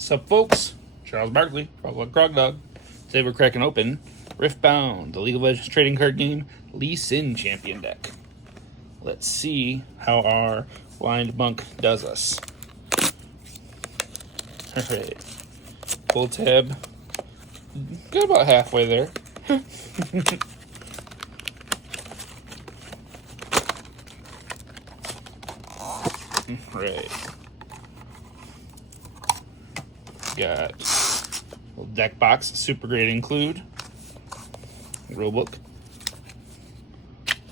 Sup, folks? Charles Barkley, FrogLogCrogDog. Today we're cracking open Riftbound, the League of Legends trading card game Lee Sin champion deck. Let's see how our blind monk does us. Alright. Pull tab. Got about halfway there. Right. Got a deck box, super great include. Rulebook.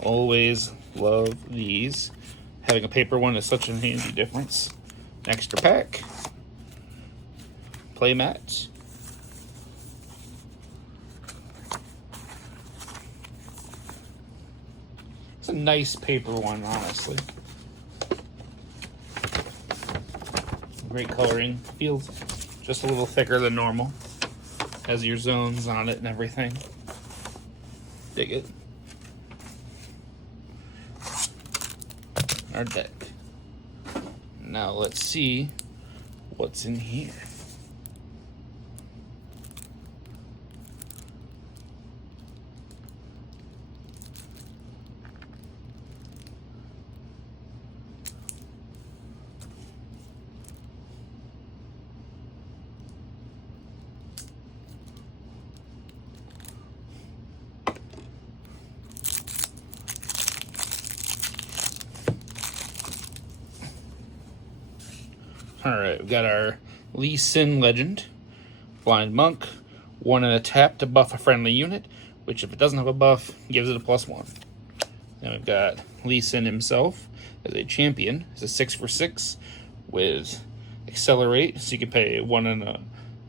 Always love these. Having a paper one is such a handy difference. An extra pack. Play mat. It's a nice paper one, honestly. Great coloring. Feels just a little thicker than normal. Has your zones on it and everything. Dig it. Our deck. Now let's see what's in here. Alright, we've got our Lee Sin Legend, Blind Monk, 1 and a tap to buff a friendly unit, which if it doesn't have a buff, gives it a +1. Then we've got Lee Sin himself as a champion. It's a 6/6 with Accelerate, so you can pay 1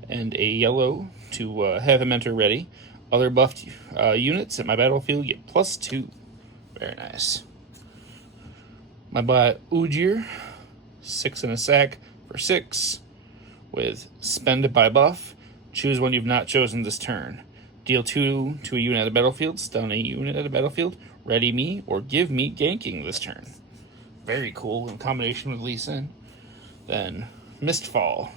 and a yellow to have him enter ready. Other buffed units at my battlefield get +2. Very nice. My bot Ujir, 6 and a sack for 6 with Spend by Buff. Choose one you've not chosen this turn. Deal 2 to a unit at the battlefield, stun a unit at the battlefield, ready me, or give me ganking this turn. Very cool in combination with Lee Sin. Then Mistfall.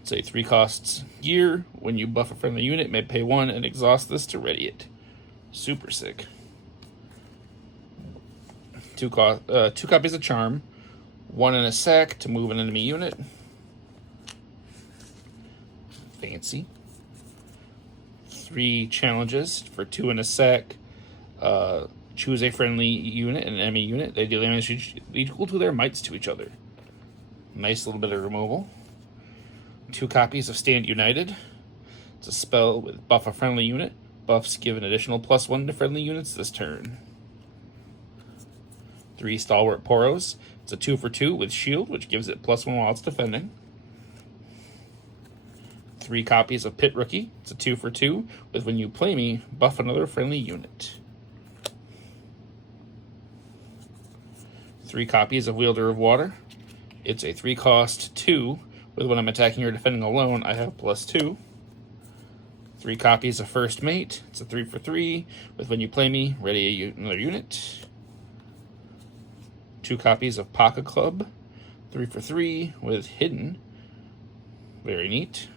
It's a 3 costs gear. When you buff a friendly unit, you may pay 1 and exhaust this to ready it. Super sick. 2 copies of Charm. 1 and a sack to move an enemy unit. Fancy. 3 challenges for 2 and a sack. Choose a friendly unit and an enemy unit. They deal damage equal to their mites to each other. Nice little bit of removal. 2 copies of Stand United. It's a spell with buff a friendly unit. Buffs give an additional +1 to friendly units this turn. 3 Stalwart Poros. It's a 2 for 2 with shield, which gives it +1 while it's defending. 3 copies of Pit Rookie. It's a 2 for 2 with when you play me, buff another friendly unit. 3 copies of Wielder of Water. It's a 3 cost 2 with when I'm attacking or defending alone, I have +2. 3 copies of First Mate. It's a 3 for 3 with when you play me, ready another unit. 2 copies of Pocket Club, 3 for 3 with Hidden. Very neat.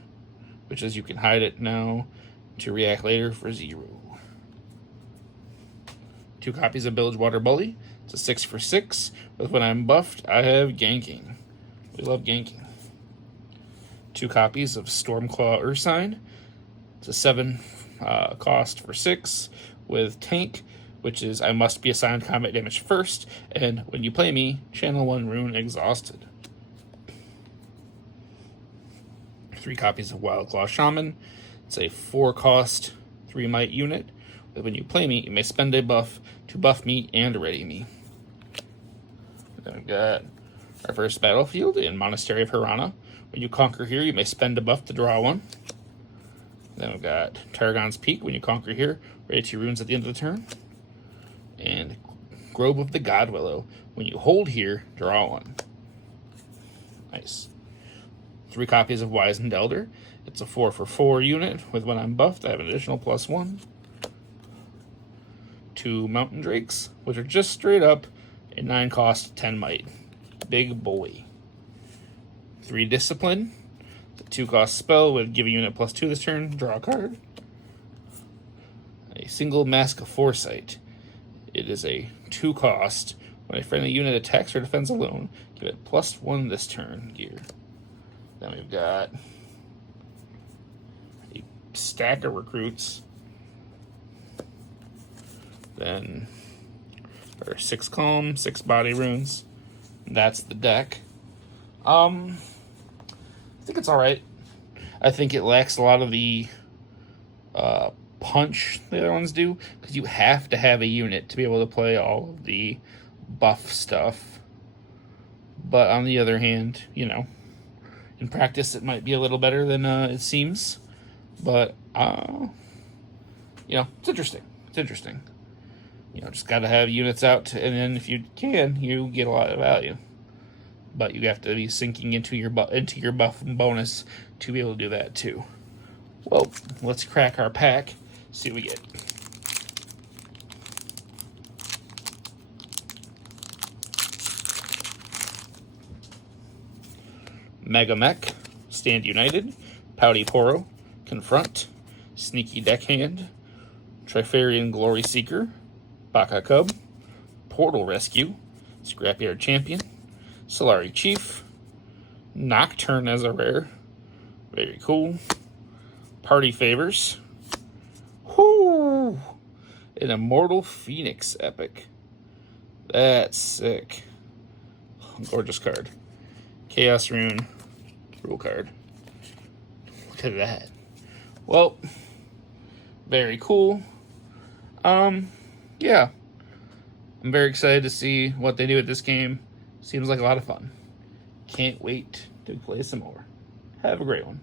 Which is you can hide it now to react later for 0. 2 copies of Bilgewater Bully. It's a 6 for 6 with when I'm buffed, I have ganking. We love ganking. 2 copies of Stormclaw Ursine. It's a 7 cost for 6 with Tank, which is I must be assigned combat damage first, and when you play me, channel 1 rune exhausted. 3 copies of Wildclaw Shaman. It's a 4 cost, 3 might unit. But when you play me, you may spend a buff to buff me and ready me. Then we've got our first battlefield in Monastery of Hirana. When you conquer here, you may spend a buff to draw 1. Then we've got Targon's Peak. When you conquer here, ready 2 runes at the end of the turn. And Grove of the Godwillow. When you hold here, draw 1. Nice. 3 copies of Wizened Elder. It's a 4 for 4 unit with when I'm buffed, I have an additional +1. 2 Mountain Drakes, which are just straight up a 9 cost 10 might. Big boy. 3 Discipline. The 2-cost spell would give a unit +2 this turn. Draw a card. A single Mask of Foresight. It is a 2-cost. When a friendly unit attacks or defends alone, give it +1 this turn gear. Then we've got a stack of recruits. Then there are 6 calm, 6 body runes. That's the deck. I think it's alright. I think it lacks a lot of the punch the other ones do, because you have to have a unit to be able to play all of the buff stuff. But on the other hand, you know, in practice it might be a little better than it seems. But, you know, it's interesting. It's interesting. You know, just got to have units out, and then if you can, you get a lot of value. But you have to be sinking into your buff and bonus to be able to do that too. Well, let's crack our pack, see what we get. Mega Mech, Stand United, Pouty Poro, Confront, Sneaky Deckhand, Trifarian Glory Seeker, Baka Cub, Portal Rescue, Scrapyard Champion, Solari Chief, Nocturne as a rare, very cool, Party Favors, whoo, an Immortal Phoenix Epic, that's sick, gorgeous card, Chaos Rune, rule card, look at that, well, very cool, yeah, I'm very excited to see what they do with this game. Seems like a lot of fun. Can't wait to play some more. Have a great one.